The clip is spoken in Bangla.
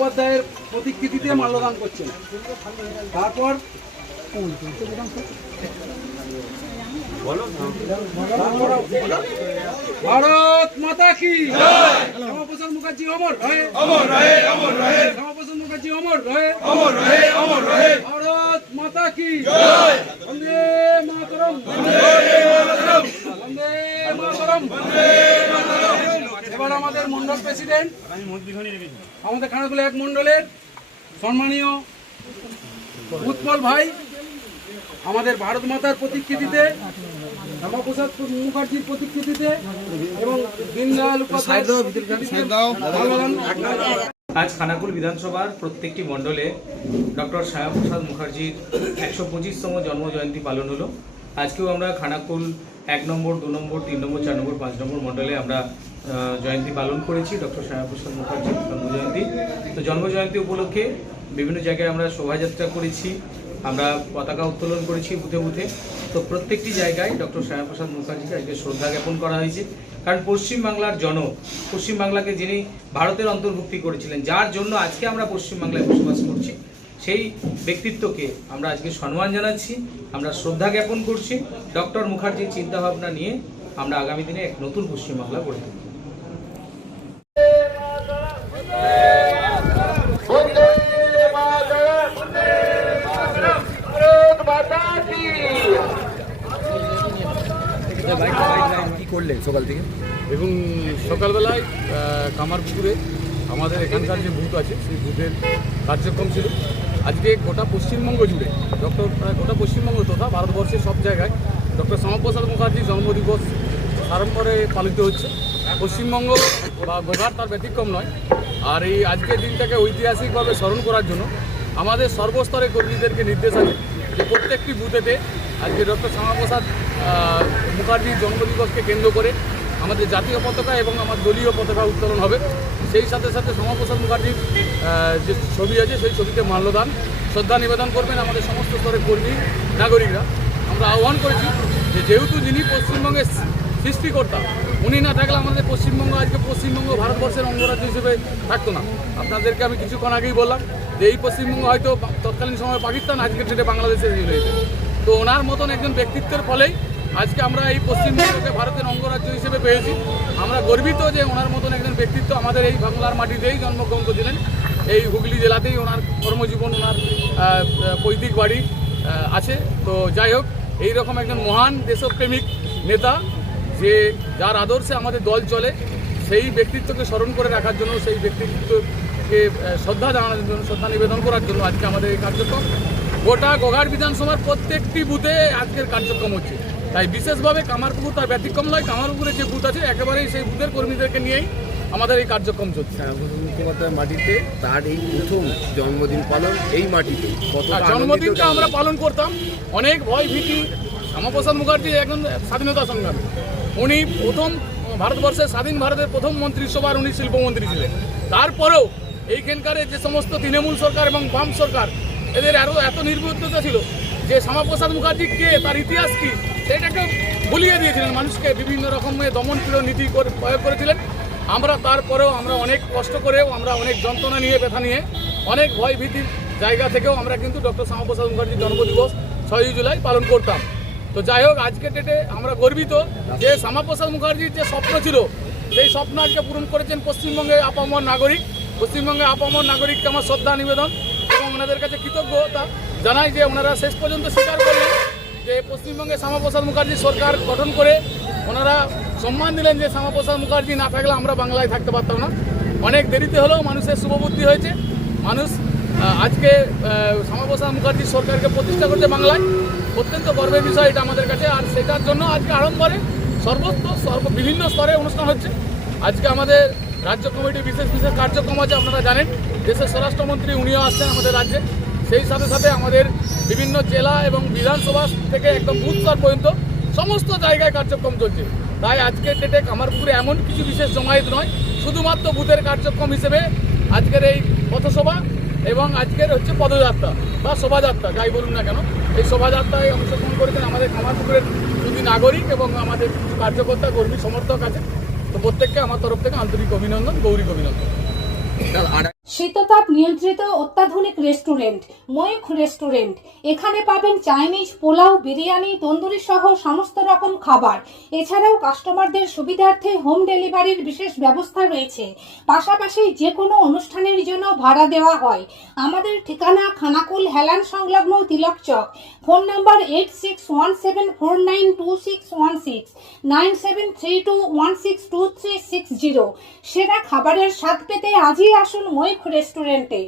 উপাধ্যায়ের প্রতিকৃতিতে মাল্যদান করছেন। তারপর ভারত মাতা কি শ্যামাপ্রসাদ মুখার্জি অমর রহে, অমর রহে, অমর রহে। শ্যামাপ্রসাদ মুখার্জি অমর রহে, অমর রহে, অমর রহে। ভারত মাতা কি জয়। বন্দে মাতরম, বন্দে মাতরম, বন্দে মাতরম, বন্দে মাতরম। এবার আমাদের মন্ডল প্রেসিডেন্ট, আমাদের খানাকুলা এক মন্ডলের সম্মানীয় উৎপল ভাই আমাদের ভারত মাতার প্রতিকৃতিতে, শ্যামাপ্রসাদ মুখার্জির প্রতিকৃতিতে এবং দীনদয়াল উপাধ্যায় আজ খানাকুল বিধানসভার প্রত্যেকটি মণ্ডলে ডক্টর শ্যামাপ্রসাদ মুখার্জির 125তম জন্মজয়ন্তী পালন হলো। আজকেও আমরা খানাকুল 1 নম্বর, 2 নম্বর, 3 নম্বর, 4 নম্বর, 5 নম্বর মণ্ডলে আমরা জয়ন্তী পালন করেছি ডক্টর শ্যামাপ্রসাদ মুখার্জির জন্মজয়ন্তী। তো জন্মজয়ন্তী উপলক্ষে বিভিন্ন জায়গায় আমরা শোভাযাত্রা করেছি, আমরা পতাকা উত্তোলন করেছি বুথে বুথে। তো প্রত্যেকটি জায়গায় ডক্টর শ্যামাপ্রসাদ মুখার্জিকে আজকে শ্রদ্ধা জ্ঞাপন করা হয়েছে। কারণ পশ্চিমবাংলার জনক, পশ্চিমবাংলাকে যিনি ভারতের অন্তর্ভুক্তি করেছিলেন, যার জন্য আজকে আমরা পশ্চিমবাংলায় বসবাস করছি, সেই ব্যক্তিত্বকে আমরা আজকে সম্মান জানাচ্ছি, আমরা শ্রদ্ধা জ্ঞাপন করছি। ডক্টর মুখার্জির চিন্তাভাবনা নিয়ে আমরা আগামী দিনে এক নতুন পশ্চিমবাংলা গড়ে তুলব। কি করলেন সকাল থেকে? এবং সকালবেলায় কামারপুকুরে আমাদের এখানকার যে বুথ আছে সেই বুথের কার্যক্রম ছিল। আজকে গোটা পশ্চিমবঙ্গ জুড়ে প্রায় গোটা পশ্চিমবঙ্গ তথা ভারতবর্ষের সব জায়গায় ডক্টর শ্যামাপ্রসাদ মুখার্জির জন্মদিবস সাড়ম্বরে পালিত হচ্ছে। পশ্চিমবঙ্গ বা গোঘাট তার ব্যতিক্রম নয়। আর এই আজকের দিনটাকে ঐতিহাসিকভাবে স্মরণ করার জন্য আমাদের সর্বস্তরে কর্মীদেরকে নির্দেশ আছে যে প্রত্যেকটি বুথেতে আজকে ডক্টর শ্যামাপ্রসাদ মুখার্জির জন্মদিবসকে কেন্দ্র করে আমাদের জাতীয় পতাকা এবং আমার দলীয় পতাকা উত্তোলন হবে। সেই সাথে সাথে শ্যামাপ্রসাদ মুখার্জির যে ছবি আছে সেই ছবিতে মাল্যদান, শ্রদ্ধা নিবেদন করবেন আমাদের সমস্ত স্তরের কর্মী নাগরিকরা। আমরা আহ্বান করেছি যে যেহেতু যিনি পশ্চিমবঙ্গের সৃষ্টিকর্তা, উনি না থাকলে আমাদের পশ্চিমবঙ্গ আজকে পশ্চিমবঙ্গ ভারতবর্ষের অঙ্গরাজ্য হিসেবে থাকতো না। আপনাদেরকে আমি কিছুক্ষণ আগেই বললাম যে এই পশ্চিমবঙ্গ হয়তো তৎকালীন সময় পাকিস্তান, আজকের ডেটে বাংলাদেশের হয়েছে। তো ওনার মতন একজন ব্যক্তিত্বের ফলেই আজকে আমরা এই পশ্চিমবঙ্গকে ভারতের অঙ্গরাজ্য হিসেবে পেয়েছি। আমরা গর্বিত যে ওনার মতন একজন ব্যক্তিত্ব আমাদের এই বাংলার মাটিতেই জন্মগ্রহণ করেছিলেন। এই হুগলি জেলাতেই ওনার কর্মজীবন, ওনার পৈতৃক বাড়ি আছে। তো যাই হোক, এইরকম একজন মহান দেশপ্রেমিক নেতা, যে যার আদর্শে আমাদের দল চলে, সেই ব্যক্তিত্বকে স্মরণ করে রাখার জন্য, সেই ব্যক্তিত্বকে শ্রদ্ধা জানানোর জন্য, শ্রদ্ধা নিবেদন করার জন্য আজকে আমাদের এই কার্যক্রম। গোটা গোঘাট বিধানসভার প্রত্যেকটি বুথে আজকের কার্যক্রম হচ্ছে। তাই বিশেষভাবে কামারপুকুর তার ব্যতিক্রম নয়। কামারপুকুরে যে বুথ আছে একেবারেই সেই বুথের কর্মীদেরকে নিয়েই আমাদের এই কার্যক্রম চলছে। মুখোপাধ্যায়ের মাটিতে তার এই প্রথম জন্মদিন পালন, এই মাটিতে জন্মদিনটা আমরা পালন করতাম অনেক ভয় ভীতি। শ্যামাপ্রসাদ মুখার্জি একজন স্বাধীনতা সংগ্রামী। উনি প্রথম ভারতবর্ষের স্বাধীন ভারতের প্রথম মন্ত্রিসভার উনি শিল্পমন্ত্রী ছিলেন। তারপরেও এইখানকার যে সমস্ত তৃণমূল সরকার এবং বাম সরকার, এদের আরও এত নির্বুদ্ধতা ছিল যে শ্যামাপ্রসাদ মুখার্জি কে, তার ইতিহাস কী, সেটাকে ভুলিয়ে দিয়েছিলেন মানুষকে। বিভিন্ন রকমের দমনপীড়ন নীতি প্রয়োগ করেছিলেন। আমরা তারপরেও আমরা অনেক কষ্ট করেও, আমরা অনেক যন্ত্রণা নিয়ে, ব্যথা নিয়ে, অনেক ভয় ভীতির জায়গা থেকেও আমরা কিন্তু ডক্টর শ্যামাপ্রসাদ মুখার্জির জন্মদিবস 6ই জুলাই পালন করতাম। তো যাই হোক, আজকের ডেটে আমরা গর্বিত যে শ্যামাপ্রসাদ মুখার্জির যে স্বপ্ন ছিল, সেই স্বপ্ন আজকে পূরণ করেছেন পশ্চিমবঙ্গের আপামর নাগরিক। পশ্চিমবঙ্গের আপামর নাগরিককে আমার শ্রদ্ধা নিবেদন এবং ওনাদের কাছে কৃতজ্ঞতা জানাই যে ওনারা শেষ পর্যন্ত স্বীকার করলেন যে পশ্চিমবঙ্গে শ্যামাপ্রসাদ মুখার্জি সরকার গঠন করে ওনারা সম্মান দিলেন যে শ্যামাপ্রসাদ মুখার্জি না থাকলে আমরা বাংলায় থাকতে পারতাম না। অনেক দেরিতে হলেও মানুষের শুভবুদ্ধি হয়েছে। মানুষ আজকে শ্যামাপ্রসাদ মুখার্জি সরকারকে প্রতিষ্ঠা করছে বাংলায়। অত্যন্ত গর্বের বিষয় এটা আমাদের কাছে। আর সেটার জন্য আজকে আড়ম্বরে বিভিন্ন স্তরে অনুষ্ঠান হচ্ছে। আজকে আমাদের রাজ্য কমিটির বিশেষ বিশেষ কার্যক্রম আছে। আপনারা জানেন দেশের স্বরাষ্ট্রমন্ত্রী উনিও আসছেন আমাদের রাজ্যে। সেই সাথে সাথে আমাদের বিভিন্ন জেলা এবং বিধানসভা থেকে একদম বুথ স্তর পর্যন্ত সমস্ত জায়গায় কার্যক্রম চলছে। তাই আজকের ডেটে কামারপুকুরে এমন কিছু বিশেষ জমায়েত নয়, শুধুমাত্র বুথের কার্যক্রম হিসেবে আজকের এই পথসভা এবং আজকের হচ্ছে পদযাত্রা বা শোভাযাত্রা, যাই বলুন না কেন, এই শোভাযাত্রায় অংশগ্রহণ করেছেন আমাদের কামারপুকুরের শুধু নাগরিক এবং আমাদের কিছু কার্যকর্তা, কর্মী, সমর্থক আছে। তো প্রত্যেককে আমার তরফ থেকে আন্তরিক অভিনন্দন, গৌরী অভিনন্দন। শীততাপ নিয়ন্ত্রিত অত্যাধুনিক রেস্টুরেন্ট ময়ূখ রেস্টুরেন্ট। এখানে পাবেন চাইনিজ, পোলাও, বিরিয়ানি, তন্দুরি সহ সমস্ত রকম খাবার। এছাড়াও কাস্টমারদের সুবিধার্থে হোম ডেলিভারির বিশেষ ব্যবস্থা রয়েছে। পাশাপাশি যে কোনো অনুষ্ঠানের জন্য ভাড়া দেওয়া হয়। আমাদের ঠিকানা খানাকুল হেলান সংলগ্ন তিলক চক। Phone number 8617492616 9732162360। সেরা খাবারের স্বাদ পেতে আজই আসুন ময়ূখ রেস্টুরেন্টে।